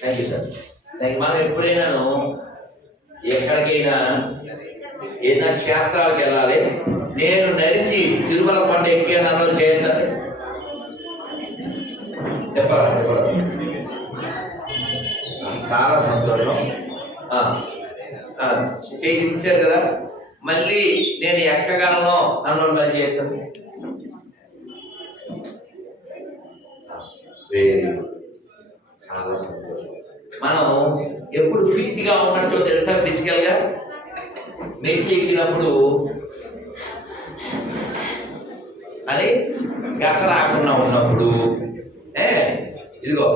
Thank you sir thank మనం ఎప్పుడైనాను ఎక్కడికైనా ఏదైనా క్షేత్రాలకు వెళ్ళాలి. నేను నడిచి తిరుమల కొండ ఎక్కానో చేయండి చెప్పరా చెప్పరా? చాలా సంతోషం. ఆ, చేయి కదా. మళ్ళీ నేను ఎక్కగలను అన్నోడు మళ్ళీ చేస్తాను వెరీ గుడ్ చాలా సంతోషం మనం ఎప్పుడు ఫిట్గా ఉన్నట్టు తెలుసా ఫిజికల్గా? మెట్లు ఎక్కినప్పుడు అని గస రాకుండా ఉన్నప్పుడు ఏ? ఇదిగో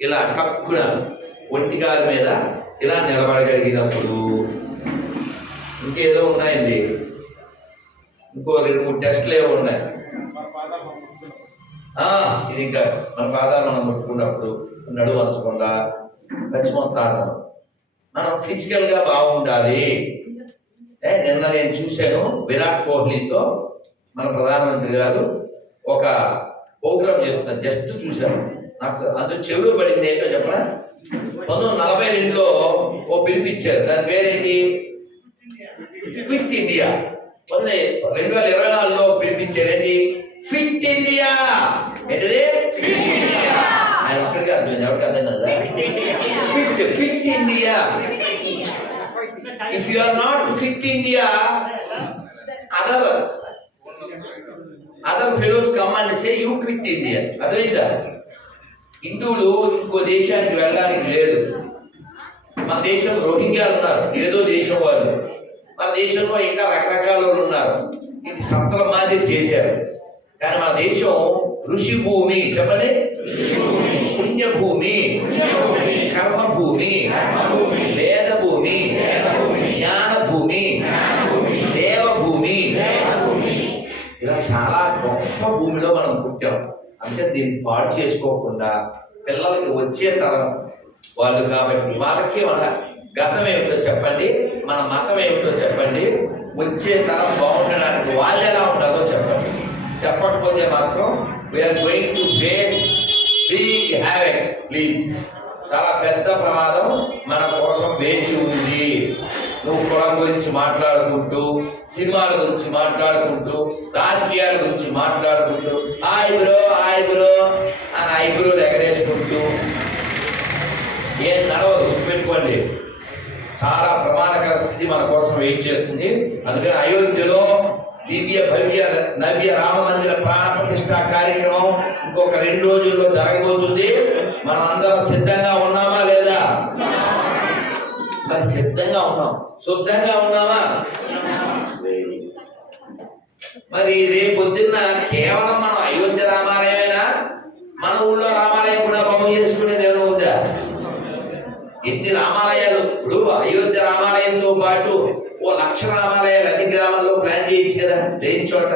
ఇలా కక్కున ఒంటికాల మీద ఇలా నిలబడగలిగినప్పుడు ఇంకేదో ఉన్నాయండి. ఇంకో రెండు మూడు టెస్ట్లు ఏవో ఉన్నాయి. ఇది ఇంకా మన పాదాలు మనం ముట్టుకున్నప్పుడు నడువు వంచకుండా పశ్చిమోత్తాసనం మనం ఫిజికల్గా బాగుండాలి నిన్న నేను చూశాను విరాట్ కోహ్లీతో మన ప్రధానమంత్రి గారు ఒక ప్రోగ్రామ్ చేస్తున్నాను జస్ట్ చూశాను. నాకు అందులో చెవులు పడింది ఏంటో చెప్పరా పంతొమ్మిది వందల నలభై రెండులో ఓ పిలిపించారు. దాని పేరేంటి? Fit India. కొన్ని రెండు వేల ఇరవై నాలుగులో పిలిపించారు ఏంటి? Fit India. ఏంటిది ఫిట్ ఇండియా ఆయన ఒక్కడికి అర్థం ఎవరికి అర్థం కదా fit India if you are not fit India other other fellows come and say you quit India అర్థమైందా? హిందువులు ఇంకో దేశానికి వెళ్ళడానికి లేదు. మన దేశం రోహింగ్యాలు ఉన్నారు. ఏదో దేశం వాళ్ళు. మన దేశంలో ఇంకా రకరకాల ఉన్నారు. ఇది సత్తల మాదిరి చేశారు. కానీ మన దేశం ఋషి భూమి చెప్పండి. పుణ్యభూమి. కర్మభూమి. వేదభూమి. భూమి దేవభూమి. ఇలా చాలా గొప్ప భూమిలో మనం పుట్టాం. అంటే దీన్ని పాడు చేసుకోకుండా పిల్లలకి వచ్చే తరం వాళ్ళు కాబట్టి వాళ్ళకి మన గతం ఏమిటో చెప్పండి మన మతం ఏమిటో చెప్పండి వచ్చే తరం బాగుండడానికి వాళ్ళు ఎలా ఉండాలో చెప్పండి. చెప్పకపోతే మాత్రం we are going to face big havoc please చాలా పెద్ద ప్రమాదం మన కోసం వేచి ఉంది. నువ్వు కులం గురించి మాట్లాడుకుంటూ సినిమాల గురించి మాట్లాడుకుంటూ రాజకీయాల గురించి మాట్లాడుకుంటూ హాయ్ బ్రో హాయ్ బ్రో అని ఐబ్రోలు ఎగరేసుకుంటూ ఏం నడవదు. గుర్తుపెట్టుకోండి. చాలా ప్రమాదకర స్థితి మన కోసం వెయిట్ చేస్తుంది. అందుకని అయోధ్యలో దివ్య భవ్య నవ్య రామ మందిర ప్రాణ ప్రతిష్ఠ కార్యక్రమం ఇంకొక రెండు రోజుల్లో జరగబోతుంది. మనం అందరం సిద్ధంగా ఉన్నామా లేదా? మరి సిద్ధంగా ఉన్నాం. శుద్ధంగా ఉన్నామా? మరి రేపు పొద్దున్న కేవలం మనం అయోధ్య రామాలయమేనా? మన ఊళ్ళో రామాలయం కూడా బాగు చేసుకునేది ఏమైనా ఉందా? ఎన్ని రామాలయాలు? ఇప్పుడు అయోధ్య రామాలయంతో పాటు ఓ లక్ష రామాలయాలు అన్ని గ్రామాల్లో ప్లాన్ చేయొచ్చు కదా లేని చోట.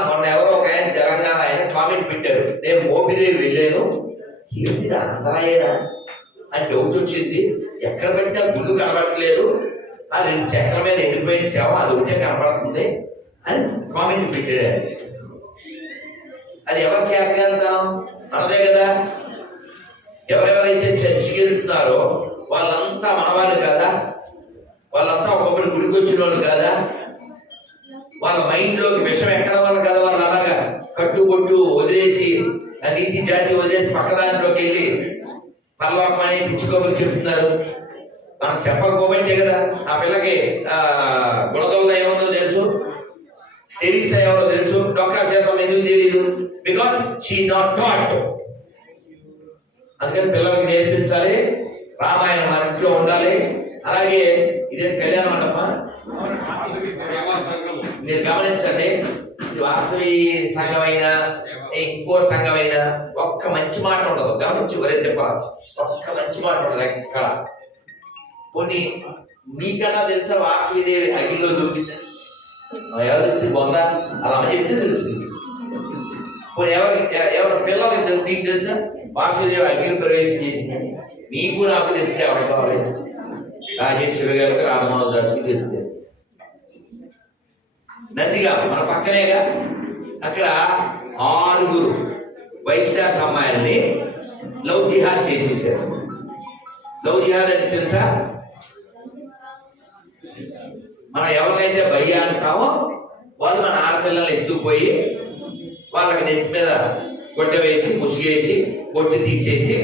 మొన్న ఎవరో ఒక ఆయన తెలంగాణ ఆయన కామెంట్ పెట్టారు. నేను మోపిదేవి వెళ్ళాను. ఏమిటి ఆంధ్రాయేనా? అని డౌట్ వచ్చింది. ఎక్కడ పెట్టినా గుళ్ళు కనబడట్లేదు. ఆ రెండు సెకండ్ల మీద ఎండిపోయిన శవం అది ఒకటే కనబడుతుంది. అని కామెంట్ పెట్టాడు అది ఎవరు చేతగలుగుతాం మనదే కదా. ఎవరెవరైతే చర్చికి వెళ్తున్నారో వాళ్ళంతా మనవాళ్ళు కదా. వాళ్ళంతా ఒకప్పుడు గుడికి వచ్చిన వాళ్ళు కదా? వాళ్ళ మైండ్లోకి విషం ఎక్కడం వల్ల కదా వాళ్ళు అలాగా కట్టుబొట్టు వదిలేసి నీతి జాతి వదిలేసి పక్క దాంట్లోకి వెళ్ళి పరలోకం అనే పిచ్చి చెప్తున్నారు. మనం చెప్పకపోబట్టే కదా ఆ పిల్లకి గుణదొల్ల ఏముందో తెలుసు? తెరీసా ఎవరో తెలుసు? డొక్కా శాతం ఎందుకు తెలియదు? బికాస్ షీ నాట్ టాట్ అందుకని పిల్లలకు నేర్పించాలి రామాయణం మన ఇంట్లో ఉండాలి. అలాగే ఇదే కళ్యాణ మండపమా మీరు గమనించండి ఇది వాసవి సంఘమైన ఇంకో సంఘమైన ఒక్క మంచి మాట ఉండదు. గమనించి ఒరే చెప్పాలి? ఒక్క మంచి మాట ఉండదు ఎక్కడ? కొన్ని నీకన్నా తెలుసా వాసవిదేవి అగ్నిలో దూకింది? ఎవరికి బొందా? అలా చెప్తే తెలుస్తుంది పోనీ ఎవరి ఎవరి పిల్లలకి నీకు తెలుసా? వాసుదేవ అగ్ని ప్రవేశం చేసింది. నీకు నాకు తెలిస్తే ఎవరు కావాలి? రాజేశ్వరి గారికి రాధమాధవ దాచుకు తెలిస్తే నందిగా మన పక్కనేగా అక్కడ ఆరుగురు వైశ్యాస అమ్మాయిల్ని లవ్ జిహాద్ చేసేసారు. లవ్ జిహాద్ అంటే తెలుసా? మనం ఎవరినైతే భయ్య అంటామో వాళ్ళు మన ఆడపిల్లల్ని ఎత్తుకుపోయి వాళ్ళకి నెత్తి మీద గొడ్డ వేసి ముసుగేసి కొట్టి తీసేసి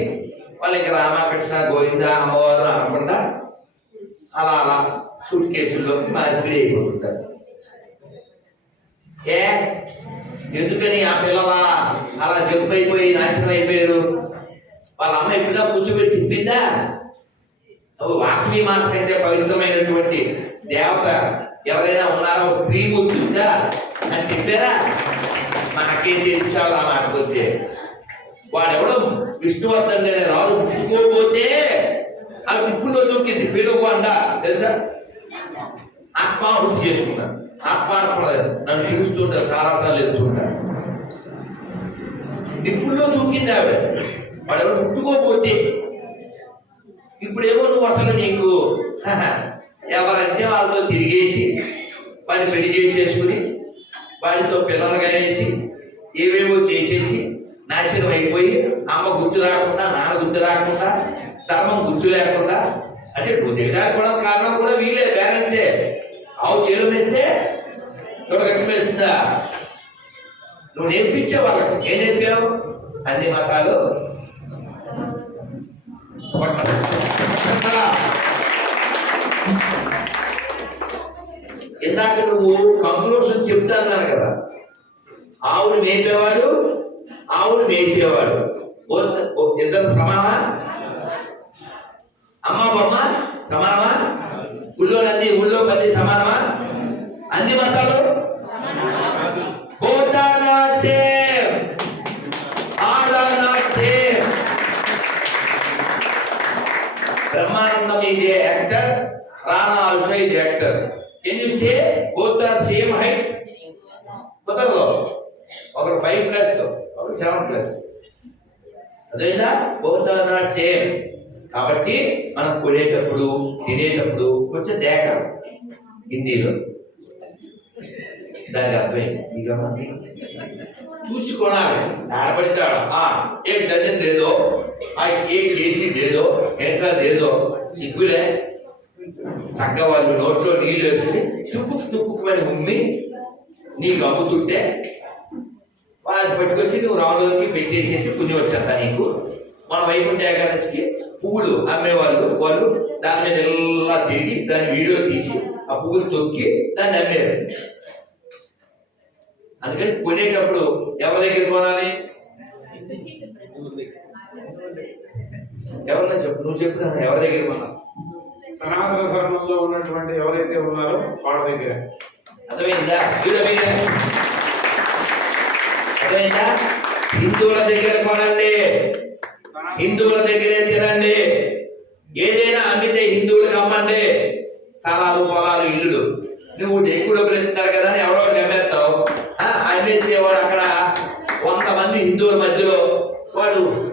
వాళ్ళకి రామకృష్ణ గోవింద అమ్మవారు అనకుండా అలా అలా సూట్ కేసుల్లో మార్పిడి అయిపోతుంటారు ఏ? ఎందుకని ఆ పిల్లల అలా జబ్బు అయిపోయి నాశనం అయిపోయారు? వాళ్ళ అమ్మ ఎప్పుడో కూర్చోబెట్టి తిప్పిందా అవి వాసవి మాత కంటే పవిత్రమైనటువంటి దేవత ఎవరైనా ఉన్నారో స్త్రీ గుర్తుందా? అని చెప్పారా? నాకేం తెలిసావు ఆ మాటకొస్తే? వాడెవడో విష్ణువర్ధన్ అనే రాజు ఉప్పులో దొరికింది పేదోకొండ తెలుసా? ఆత్మాహుతి చేసుకున్నాను ఆత్మార్పణ నన్ను పిలుస్తుంటారు చాలాసార్లు వెళ్తుంటారు నిప్పుల్లో దూకింది ఆవిడ. వాడెవడు పుట్టుకోపోతే ఇప్పుడేమో నువ్వు అసలు నీకు హహ, ఎవరంటే వాళ్ళతో తిరిగేసి వాడిని పెళ్ళి చేసేసుకుని వాడితో పిల్లలు కనేసి ఏవేవో చేసేసి నాశనం అయిపోయి అమ్మ గుర్తు రాకుండా నాన్న గుర్తు రాకుండా ధర్మం గుర్తు లేకుండా అంటే నువ్వు దిగజారిపోవడం కారణం కూడా వీలే పేరెంట్సే ఆవు చేలు వేస్తే దొరకట్టు వేస్తుందా నువ్వు నేర్పించే వాళ్ళకు. ఏం నేర్పావు? అన్ని మతాలు. ఇందాక నువ్వు కంక్లూషన్ చెప్తా అన్నాను కదా. ఆవును మేపేవాడు ఆవును మేసేవాడు. ఇద్దరు సమానమా అమ్మ బొమ్మ సమానమా ఊళ్ళో నది ఊళ్ళో పది సమానమా అన్ని మతాలు పోతానా same ఆలానా same Brahmanandam is a actor Rana also is actor can you say both are same height కుదరదు ఒకరు ఫైవ్ ప్లస్ ఒకరు సెవెన్ ప్లస్ అదేనా బోత్ ఆర్ నాట్ సేమ్ కాబట్టి మనం కొనేటప్పుడు తినేటప్పుడు కొంచెం దేక హిందీలో. దానికి అర్థమైంది. ఇక చూసి కొనాలి. ఆడపడతాడు ఆ ఏ డజన్ లేదో ఆ ఏ కేజీ లేదో ఎంట్రా లేదో సిగ్గులే. చక్కగా వాళ్ళు నోట్లో నీళ్ళు వేసుకుని తుప్పు తుప్పుకుమని ఉమ్మి నీకు అమ్ముతుంటే వాళ్ళు పట్టుకొచ్చి నువ్వు రాములకి పెట్టేసేసి పుణ్యం వచ్చేస్తా నీకు. మన వైకుంఠ ఏకాదశికి పువ్వులు అమ్మేవాళ్ళు. వాళ్ళు దాని మీద ఎలా తిరిగి దాని వీడియో తీసి ఆ పువ్వులు తొక్కి దాన్ని అమ్మేరు అందుకని కొనేటప్పుడు ఎవరి దగ్గర కొనాలి? ఎవరన్నా చెప్పు నువ్వు చెప్పు ఎవరి దగ్గర కొనాలి? సనాతన ధర్మంలో ఉన్నటువంటి ఎవరైతే ఉన్నారో వాళ్ళ దగ్గర. అర్థమైందా? అర్థమైందా? హిందువుల దగ్గర కొనండి. హిందువుల దగ్గరే తినండి ఏదైనా అమ్మితే హిందువులకు అమ్మండి. స్థలాలు పొలాలు ఇల్లులు. నువ్వు ఎక్కువ డబ్బులు ఎత్తారు కదా అని ఎవరో అమ్మేస్తావు. ఆ, అమ్మేస్తే వాడు అక్కడ వంద మంది హిందువుల మధ్యలో వాడు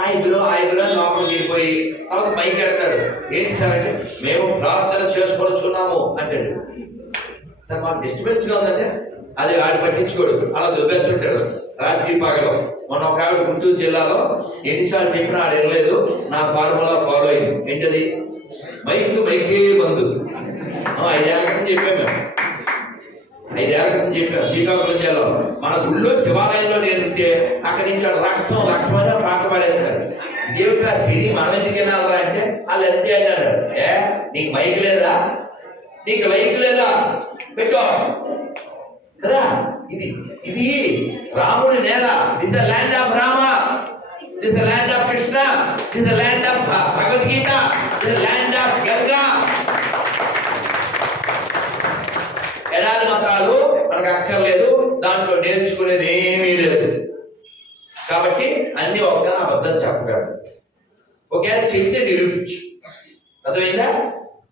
ఆ బ్రో ఆ బ్రో అని లోపలికి వెళ్ళిపోయి తర్వాత పైకి వెళ్తాడు ఏంటి సార్ అంటే మేము ప్రార్థన చేసుకొచ్చున్నాము అంటాడు. సార్ మాకు డిస్టర్బెన్స్గా ఉందంటే అది వాడు పట్టించుకోడు. అలా దుబ్బెత్తుంటాడు రాత్రి పగలు మొన్న ఒక ఆవిడ గుంటూరు జిల్లాలో ఎన్నిసార్లు చెప్పినా ఆడ వినలేదు. నా ఫార్ములా ఫాలో అయింది. ఏంటది? మైక్ మైకే బంధు ఆ, ఐదేళ్ళ క్రితం చెప్పాం మేము. ఐదేళ్ళ క్రితం చెప్పాం. శ్రీకాకుళం జిల్లాలో. మన గుళ్ళో శివాలయంలో నేర్పితే అక్కడి నుంచి అక్కడ రక్తం రక్తం అని పాట పాడేస్తారు ఇదేమిటా సిడి మనం ఎందుకు వినాలరా అంటే వాళ్ళు ఎంత అన్నాడు. ఏ నీకు మైక్ లేదా? నీకు లైక్ లేదా? పెట్టో కదా? ఇది ఇది రాముడి నేల. This the land of Rama this the land of Krishna this the land of Bhagavad Gita this the land of Ganga ఎడారి మతాలు మనకు అక్కర్లేదు దాంట్లో నేర్చుకునేది ఏమీ లేదు. కాబట్టి అన్ని ఒక్క అబద్ధం చెప్పగలరు ఒకవేళ చెప్తే నిరూపించు. అర్థమైందా?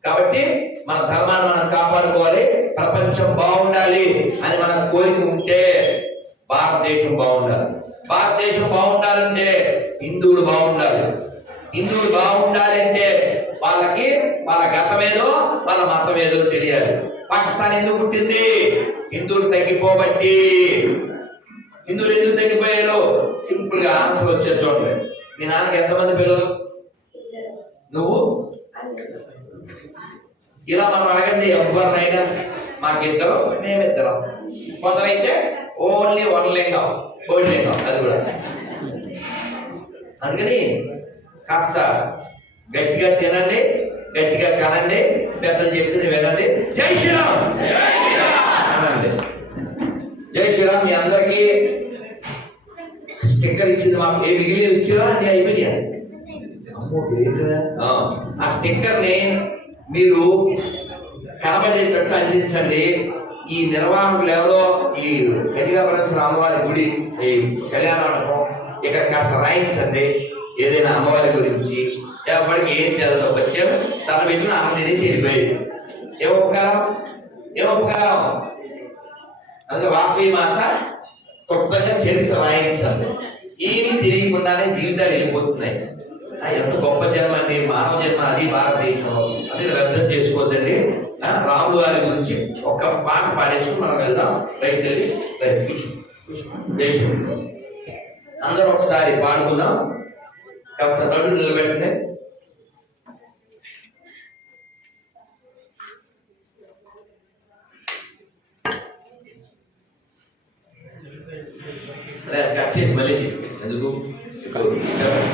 కాబట్టి మన ధర్మాన్ని మనం కాపాడుకోవాలి. ప్రపంచం బాగుండాలి అని మన కోరిక ఉంటే భారతదేశం బాగుండాలి. భారతదేశం బాగుండాలంటే హిందువులు బాగుండాలి. హిందువులు బాగుండాలంటే వాళ్ళకి వాళ్ళ గతమేదో వాళ్ళ మతం ఏదో తెలియాలి. పాకిస్తాన్ ఎందుకు పుట్టింది? హిందువులు తగ్గిపోబట్టి. హిందువులు ఎందుకు తగ్గిపోయారు? సింపుల్గా ఆన్సర్ వచ్చే చూడండి. మీ నాన్నకి ఎంతమంది పిల్లలు? నువ్వు? ఇలా మనం అడగండి ఎవరినైనా మాకిద్దరు మేమిద్దరం. కొందరైతే ఓన్లీ వన్ లింగం కోడి లింగం అది కూడా. అందుకని కాస్త గట్టిగా తినండి గట్టిగా కనండి పెద్దలు చెప్పింది వినండి. జై శ్రీరామ్! అనండి. జై శ్రీరామ్ మీ అందరికీ స్టిక్కర్ ఇచ్చింది మాకు. ఏ మిగిలి ఇచ్చిరా అని అయిపోయింది అమ్మో గ్రేట్. ఆ, ఆ స్టిక్కర్ని మీరు కనబడేటట్టు అందించండి. ఈ నిర్వాహకులు ఎవరో? ఈ వెలిగాపరసిన అమ్మవారి గుడి ఈ కళ్యాణ మండపం. ఇక్కడ కాస్త రాయించండి. ఏదైనా అమ్మవారి గురించి. ఎవరికి ఏం తెలియదు వచ్చే తన పెట్టిన అమ్మ తినేసి వెళ్ళిపోయేది. ఏ ఉపకారం? ఏ ఉపకారం? అందుకే వాసవి మాత కొత్తగా చరిత్ర రాయించండి. ఏమీ తెలియకుండానే జీవితాలు వెళ్ళిపోతున్నాయి. ఎంత గొప్ప జన్మ అండి. మానవ జన్మ అది భారతదేశంలో అది వ్యర్థం చేసుకోవద్దండి. ఆ, రాములు గారి గురించి ఒక పాట పాడేసుకుని మనం వెళ్దాం. రైట్ వెళ్ళి రైట్ కూర్చో. అందరూ ఒకసారి పాడుకుందాం. కాస్త నడు నిలబెట్టండి. కట్ చేసి మళ్ళీ ఎందుకు? ఎక్కువ.